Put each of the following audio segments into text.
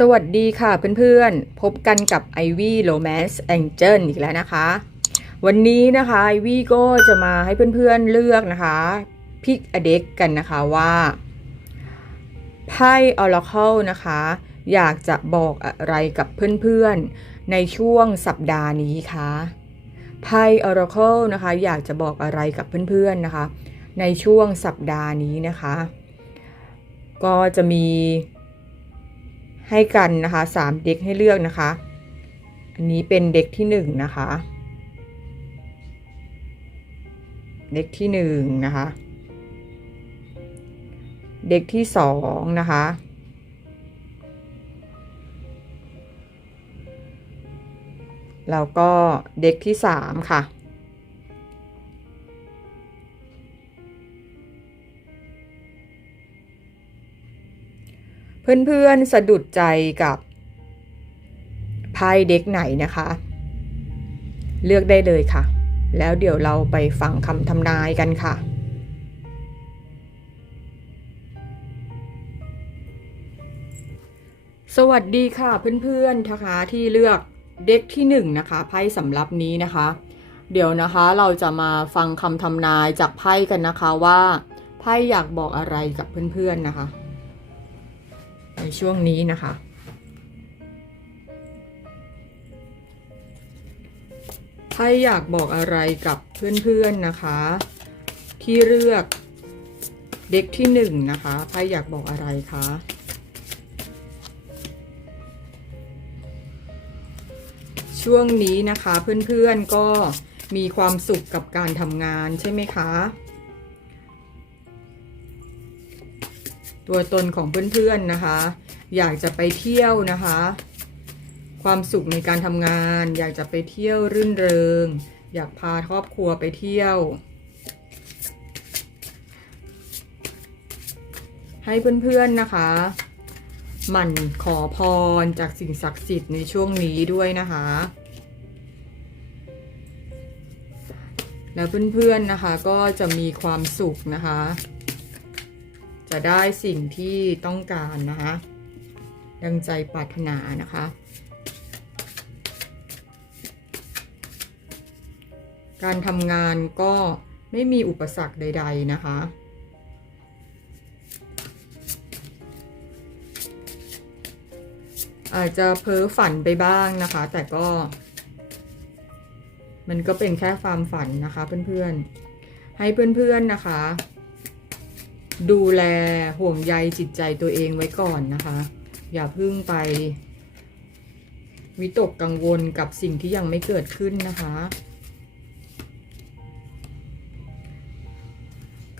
สวัสดีค่ะเพื่อนๆ พบกันกับ Ivy Romance Angel อีกแล้วนะคะ วันนี้นะคะ Ivy ก็จะมาให้เพื่อนๆเลือกนะคะพิกอเด็กกันนะคะว่าไพ่ Oracle นะคะ อยากจะบอกอะไรกับเพื่อนๆ ในช่วงสัปดาห์นี้คะไพ่ Oracle นะคะ อยากจะบอกอะไรกับเพื่อนๆนะคะ ในช่วงสัปดาห์นี้นะคะ ก็จะมี ให้กันนะคะสามเด็กให้เลือกนะคะ อันนี้เป็นเด็กที่หนึ่งนะคะเด็กที่หนึ่งนะคะ เด็กที่สองนะคะ แล้วก็เด็กที่สามค่ะ เพื่อนๆสะดุดใจกับไพ่เด็กไหนนะคะ เลือกได้เลยค่ะ แล้วเดี๋ยวเราไปฟังคำทำนายกันค่ะสวัสดีค่ะเพื่อนๆนะคะที่เลือกเด็กที่หนึ่งนะคะไพ่สำรับนี้นะคะ เดี๋ยวนะคะเราจะมาฟังคำทำนายจากไพ่กันนะคะว่าไพ่อยากบอกอะไรกับเพื่อนๆนะคะ ในช่วงนี้นะคะ ไพ่อยากบอกอะไรกับเพื่อนๆนะคะ ที่เลือกเด็กที่หนึ่งนะคะไพ่อยากบอกอะไรคะช่วงนี้นะคะเพื่อนๆก็มีความสุขกับการทำงานใช่ไหมคะ ตัวตนของเพื่อนๆนะคะ อยากจะไปเที่ยวนะคะ ความสุขในการทำงาน อยากจะไปเที่ยวรื่นเริง อยากพาครอบครัวไปเที่ยว ให้เพื่อนๆนะคะ หมั่นขอพรจากสิ่งศักดิ์สิทธิ์ในช่วงนี้ด้วยนะคะแล้วเพื่อนๆนะคะก็จะมีความสุขนะคะ จะได้สิ่งที่ต้องการนะคะดังใจปรารถนานะคะ การทำงานก็ไม่มีอุปสรรคใด ๆ นะคะ อาจจะเพ้อฝันไปบ้างนะคะ แต่ก็ มันก็เป็นแค่ความฝันนะคะเพื่อนๆ ให้เพื่อนๆนะคะ ดูแลห่วงใยจิตใจตัวเองไว้ก่อนนะคะ อย่าพึ่งไป วิตกกังวลกับสิ่งที่ยังไม่เกิดขึ้นนะคะ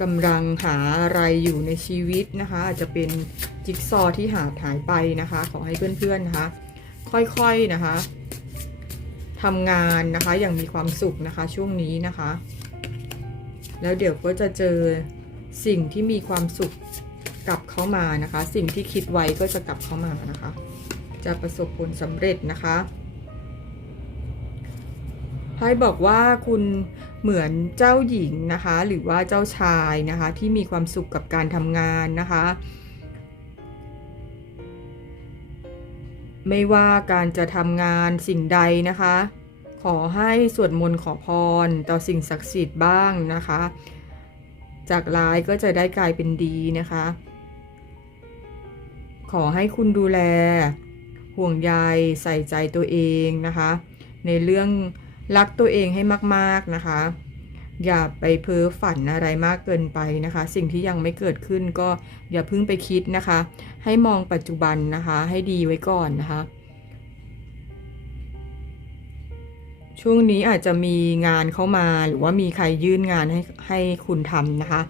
กำลังหาอะไรอยู่ในชีวิตนะคะ อาจจะเป็นจิ๊กซอว์ที่หาหายไปนะคะ ขอให้เพื่อนๆนะคะ ค่อยๆนะคะทำงานนะคะอย่างมีความสุขนะคะช่วงนี้นะคะ แล้วเดี๋ยวก็จะเจอ สิ่งที่มีความสุขกลับเข้ามานะคะ สิ่งที่คิดไว้ก็จะกลับเข้ามานะคะ จะประสบผลสำเร็จนะคะไพ่บอกว่าคุณเหมือนเจ้าหญิงนะคะ หรือว่าเจ้าชายนะคะ ที่มีความสุขกับการทำงานนะคะ ไม่ว่าการจะทำงานสิ่งใดนะคะ ขอให้สวดมนต์ขอพรต่อสิ่งศักดิ์สิทธิ์บ้างนะคะ จากร้ายก็จะได้กลายเป็นดีนะคะ ขอให้คุณดูแล ห่วงใยใส่ใจตัวเองนะคะ ในเรื่องรักตัวเองให้มาก ๆนะคะ อย่าไปเพ้อฝันอะไรมากเกินไปนะคะ สิ่งที่ยังไม่เกิดขึ้นก็อย่าเพิ่งไปคิดนะคะ ให้มองปัจจุบันนะคะ ให้ดีไว้ก่อนนะคะ ช่วงนี้อาจจะมีงานเข้ามาหรือว่ามีใครยื่นงานให้ให้คุณทำนะคะ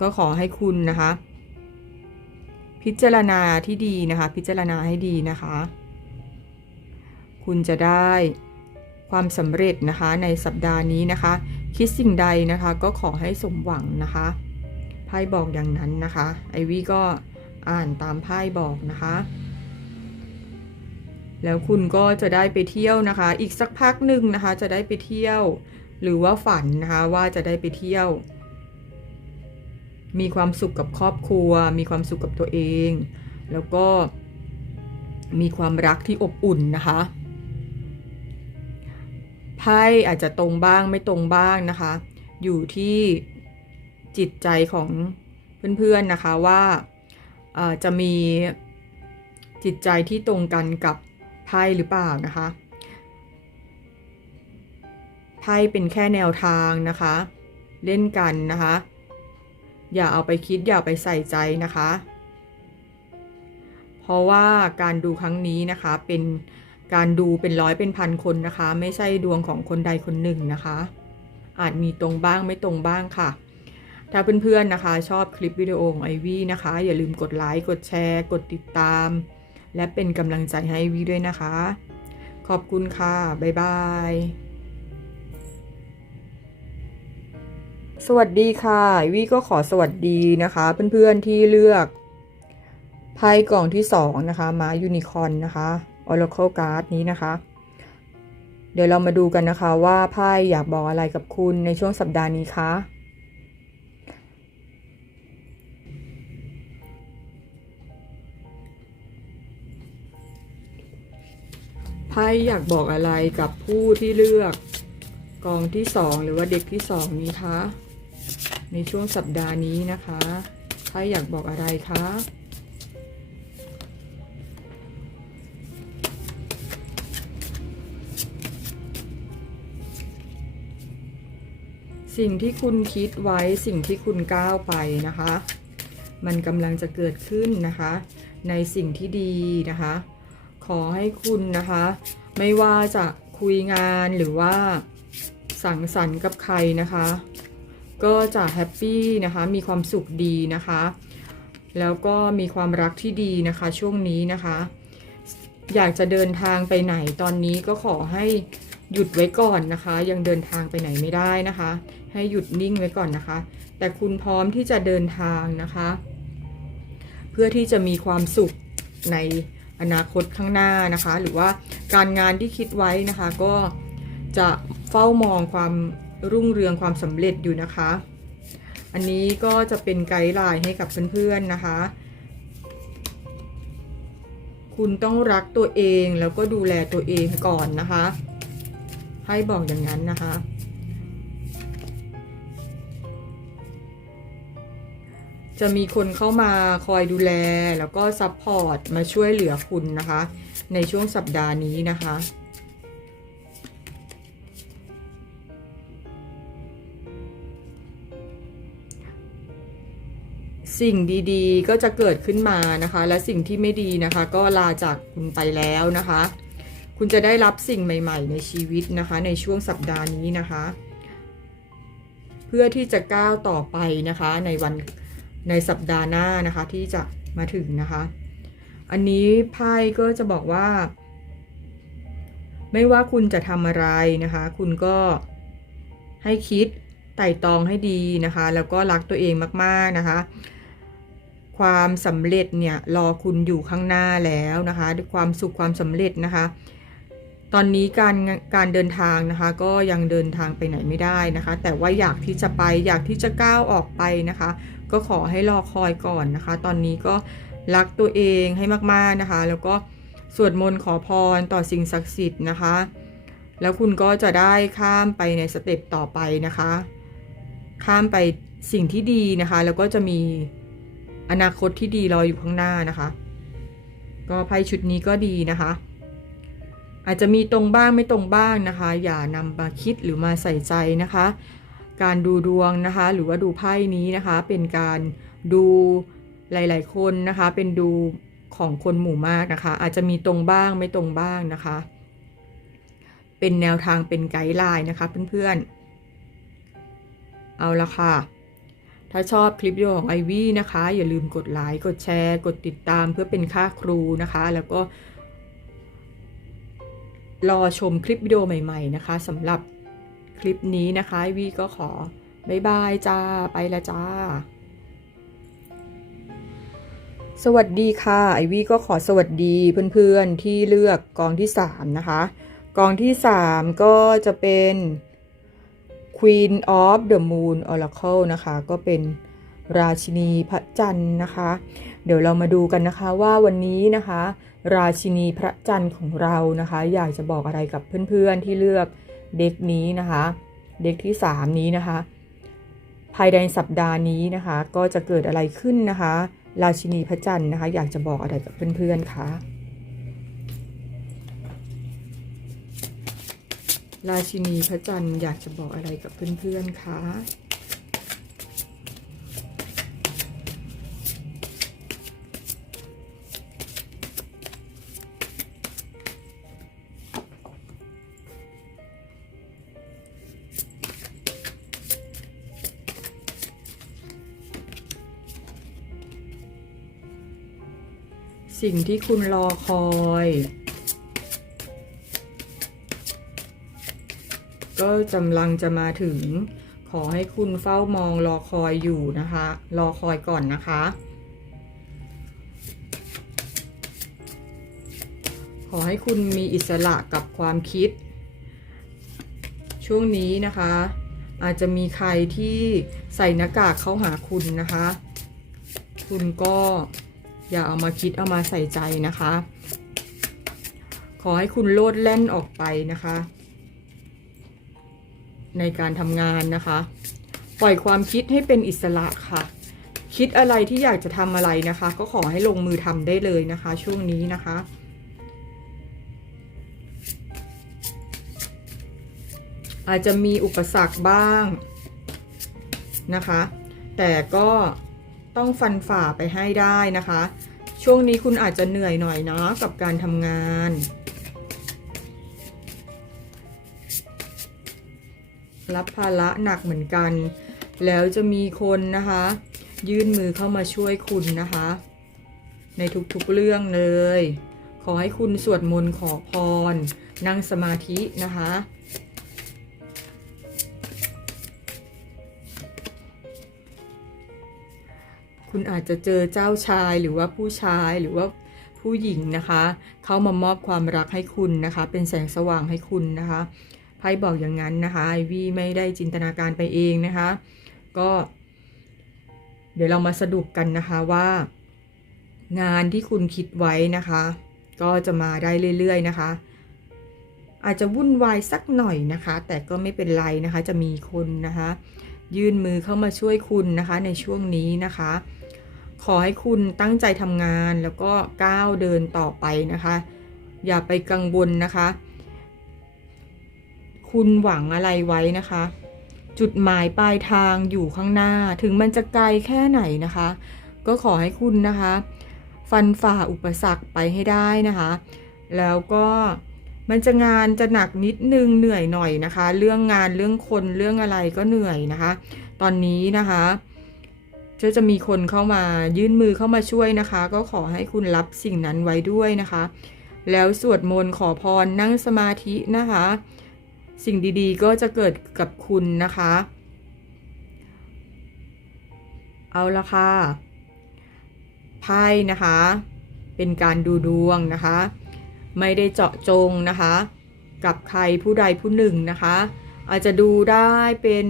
ก็ขอให้คุณนะคะ พิจารณาที่ดีนะคะ พิจารณาให้ดีนะคะ คุณจะได้ความสำเร็จนะคะในสัปดาห์นี้นะคะ คิดสิ่งใดนะคะ ก็ขอให้สมหวังนะคะไพ่บอกอย่างนั้นนะคะ ไอวี่ก็อ่านตามไพ่บอกนะคะ แล้วคุณก็จะได้ไปเที่ยวนะคะ อีกสักพักหนึ่งนะคะ จะได้ไปเที่ยว หรือว่าฝันนะคะว่าจะได้ไปเที่ยว มีความสุขกับครอบครัว มีความสุขกับตัวเอง แล้วก็มีความรักที่อบอุ่นนะคะไพ่อาจจะตรงบ้างไม่ตรงบ้างนะคะ อยู่ที่จิตใจของเพื่อนๆนะคะว่าจะมีจิตใจที่ตรงกันกับ ไพ่หรือเปล่านะคะไพ่เป็นแค่แนวทางนะคะ เล่นกันนะคะ อย่าเอาไปคิดอย่าเอาไปใส่ใจนะคะ เพราะว่าการดูครั้งนี้นะคะเป็นการดูเป็นร้อยเป็นพันคนนะคะ ไม่ใช่ดวงของคนใดคนหนึ่งนะคะ อาจมีตรงบ้างไม่ตรงบ้างค่ะ ถ้าเพื่อนๆนะคะ ชอบคลิปวิดีโอของไอวี่นะคะ อย่าลืมกดไลค์กดแชร์ กดติดตาม และเป็นกำลังใจให้วีด้วยนะคะ ขอบคุณค่ะ บ๊ายบาย สวัสดีค่ะวีก็ขอสวัสดีนะคะ เพื่อนๆที่เลือกไพ่กล่องที่สองนะคะมายูนิคอนนะคะออ Oracle Card นี้นะคะ เดี๋ยวเรามาดูกันนะคะว่าไพ่อยากบอกอะไรกับคุณในช่วงสัปดาห์นี้คะ ไพ่อยากบอกอะไรกับผู้ที่เลือกกองที่สองหรือว่าเด็กที่สองนี้คะในช่วงสัปดาห์นี้นะคะไพ่อยากบอกอะไรคะสิ่งที่คุณคิดไว้สิ่งที่คุณก้าวไปนะคะ มันกำลังจะเกิดขึ้นนะคะ ในสิ่งที่ดีนะคะ ขอให้คุณนะคะ ไม่ว่าจะคุยงานหรือว่าสังสรรค์กับใครนะคะ ก็จะแฮปปี้นะคะ มีความสุขดีนะคะ แล้วก็มีความรักที่ดีนะคะ ช่วงนี้นะคะ อยากจะเดินทางไปไหนตอนนี้ก็ขอให้หยุดไว้ก่อนนะคะ ยังเดินทางไปไหนไม่ได้นะคะ ให้หยุดนิ่งไว้ก่อนนะคะ แต่คุณพร้อมที่จะเดินทางนะคะ เพื่อที่จะมีความสุขใน อนาคตข้างหน้านะคะ หรือว่าการงานที่คิดไว้นะคะก็จะเฝ้ามองความรุ่งเรืองความสำเร็จอยู่นะคะ อันนี้ก็จะเป็นไกด์ไลน์ให้กับเพื่อนๆนะคะ คุณต้องรักตัวเองแล้วก็ดูแลตัวเองก่อนนะคะ ให้บอกอย่างนั้นนะคะ จะมีคนเข้ามาคอยดูแลแล้วก็ซัพพอร์ตมาช่วยเหลือคุณนะคะ ในช่วงสัปดาห์นี้นะคะสิ่งดีๆ ก็จะเกิดขึ้นมานะคะ และสิ่งที่ไม่ดีนะคะ ก็ลาจากคุณไปแล้วนะคะ คุณจะได้รับสิ่งใหม่ ๆ ในชีวิตนะคะ ในช่วงสัปดาห์นี้นะคะ เพื่อที่จะก้าวต่อไปนะคะในวัน ในสัปดาห์หน้านะคะที่จะมาถึงนะคะ อันนี้ไพ่ก็จะบอกว่า ไม่ว่าคุณจะทำอะไรนะคะ คุณก็ให้คิดไต่ตองให้ดีนะคะ แล้วก็รักตัวเองมากๆนะคะ ความสำเร็จเนี่ยรอคุณอยู่ข้างหน้าแล้วนะคะด้วยความสุขความสำเร็จนะคะ ตอนนี้การการเดินทางนะคะ ก็ยังเดินทางไปไหนไม่ได้นะคะ แต่ว่าอยากที่จะไปอยากที่จะก้าวออกไปนะคะ ก็ขอให้รอคอยก่อนนะคะ ตอนนี้ก็รักตัวเองให้มากๆนะคะ แล้วก็สวดมนต์ขอพรต่อสิ่งศักดิ์สิทธิ์นะคะ แล้วคุณก็จะได้ข้ามไปในสเต็ปต่อไปนะคะ ข้ามไปสิ่งที่ดีนะคะ แล้วก็จะมีอนาคตที่ดีรออยู่ข้างหน้านะคะ ก็ไพ่ชุดนี้ก็ดีนะคะ อาจจะมีตรงบ้างไม่ตรงบ้างนะคะ อย่านำมาคิดหรือมาใส่ใจนะคะ การดูดวงนะคะ หรือว่าดูไพ่นี้นะคะ เป็นการดูหลาย ๆ คนนะคะ เป็นดูของคนหมู่มากนะคะ อาจจะมีตรงบ้างไม่ตรงบ้างนะคะ เป็นแนวทางเป็นไกด์ไลน์นะคะ เพื่อน ๆ เอาละค่ะ ถ้าชอบคลิปวิดีโอของไอวี่นะคะ อย่าลืมกดไลค์กดแชร์ กดติดตามเพื่อเป็นค่าครูนะคะ แล้วก็รอชมคลิปวิดีโอใหม่ ๆ นะคะสำหรับ คลิปนี้นะคะวีก็ขอบายบายจ้าไปละจ้า สวัสดีค่ะไอวีก็ขอสวัสดีเพื่อนๆที่เลือกกองที่ 3 นะคะ กองที่ 3 ก็จะเป็น Queen of the Moon Oracle นะคะ ก็เป็นราชินีพระจันทร์นะคะ เดี๋ยวเรามาดูกันนะคะว่าวันนี้นะคะ ราชินีพระจันทร์ของเรานะคะ อยากจะบอกอะไรกับเพื่อนๆที่เลือก เด็กนี้นะคะ เด็กที่ 3 นี้นะคะ ภายในสัปดาห์นี้นะคะ ก็จะเกิดอะไรขึ้นนะคะ ราชินีพระจันทร์นะคะ อยากจะบอกอะไรกับเพื่อนๆคะราชินีพระจันทร์อยากจะบอกอะไรกับเพื่อนๆคะ สิ่งที่คุณรอคอย ก็กำลังจะมาถึง ขอให้คุณเฝ้ามองรอคอยอยู่นะคะ รอคอยก่อนนะคะ ขอให้คุณมีอิสระกับความคิด ช่วงนี้นะคะ อาจจะมีใครที่ใส่หน้ากากเข้าหาคุณนะคะ คุณก็ อย่าเอามาคิดเอามาใส่ใจนะคะ ขอให้คุณโลดแล่นออกไปนะคะ ในการทำงานนะคะ ปล่อยความคิดให้เป็นอิสระค่ะ คิดอะไรที่อยากจะทำอะไรนะคะ ก็ขอให้ลงมือทำได้เลยนะคะ ช่วงนี้นะคะอาจจะมีอุปสรรคบ้างนะคะ แต่ก็ ต้องฟันฝ่าไปให้ได้นะคะ ช่วงนี้คุณอาจจะเหนื่อยหน่อยเนาะกับการทำงาน รับภาระหนักเหมือนกัน แล้วจะมีคนนะคะ ยื่นมือเข้ามาช่วยคุณนะคะ ในทุกๆเรื่องเลย ขอให้คุณสวดมนต์ขอพร นั่งสมาธินะคะ คุณอาจจะเจอเจ้าชายหรือว่าผู้ชายหรือว่าผู้หญิงนะคะ เข้ามามอบความรักให้คุณนะคะ เป็นแสงสว่างให้คุณนะคะไพ่บอกอย่างนั้นนะคะไอวี่ไม่ได้จินตนาการไปเองนะคะ ก็ เดี๋ยวเรามาสรุปกันนะคะว่า งานที่คุณคิดไว้นะคะ ก็จะมาได้เรื่อยๆนะคะ อาจจะวุ่นวายสักหน่อยนะคะ แต่ก็ไม่เป็นไรนะคะ จะมีคนนะคะ ยื่นมือเข้ามาช่วยคุณนะคะ ในช่วงนี้นะคะ ขอให้คุณตั้งใจทำงานแล้วก็ก้าวเดินต่อไปนะคะ อย่าไปกังวลนะคะ คุณหวังอะไรไว้นะคะ จุดหมายปลายทางอยู่ข้างหน้าถึงมันจะไกลแค่ไหนนะคะ ก็ขอให้คุณนะคะ ฟันฝ่าอุปสรรคไปให้ได้นะคะ แล้วก็มันจะงานจะหนักนิดนึงเหนื่อยหน่อยนะคะ เรื่องงานเรื่องคนเรื่องอะไรก็เหนื่อยนะคะ ตอนนี้นะคะ จะจะมีคนเข้ามายื่นมือเข้ามาช่วยนะคะ ก็ขอให้คุณรับสิ่งนั้นไว้ด้วยนะคะ แล้วสวดมนต์ขอพรนั่งสมาธินะคะ สิ่งดีๆก็จะเกิดกับคุณนะคะ เอาละค่ะไพ่นะคะ เป็นการดูดวงนะคะ ไม่ได้เจาะจงนะคะ กับใครผู้ใดผู้หนึ่งนะคะ อาจจะดูได้เป็น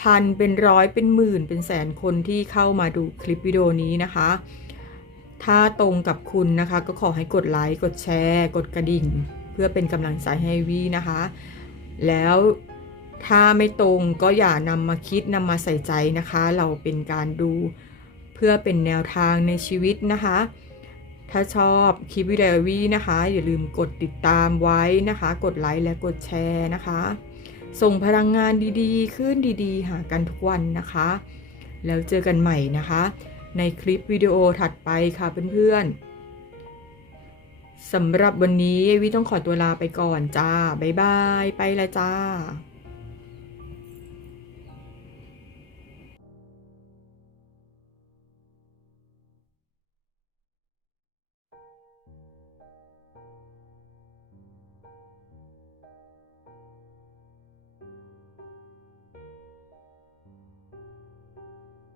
พันเป็นร้อยเป็นหมื่นเป็นแสนคนที่เข้ามาดูคลิปวิดีโอนี้นะคะ ถ้าตรงกับคุณนะคะ ก็ขอให้กดไลค์กดแชร์ กดกระดิ่ง เพื่อเป็นกำลังใจให้วีนะคะ แล้วถ้าไม่ตรงก็อย่านำมาคิดนำมาใส่ใจนะคะ เราเป็นการดูเพื่อเป็นแนวทางในชีวิตนะคะ ถ้าชอบคลิปวิดีโอวีนะคะ อย่าลืมกดติดตามไว้นะคะ กดไลค์และกดแชร์นะคะ ส่งพลังงานดีๆ ขึ้นดีๆ หากันทุกวันนะคะ แล้วเจอกันใหม่นะคะ ในคลิปวิดีโอถัดไปค่ะเพื่อนๆสำหรับวันนี้วิต้องขอตัวลาไปก่อนจ้า บ๊ายบาย ไปละจ้า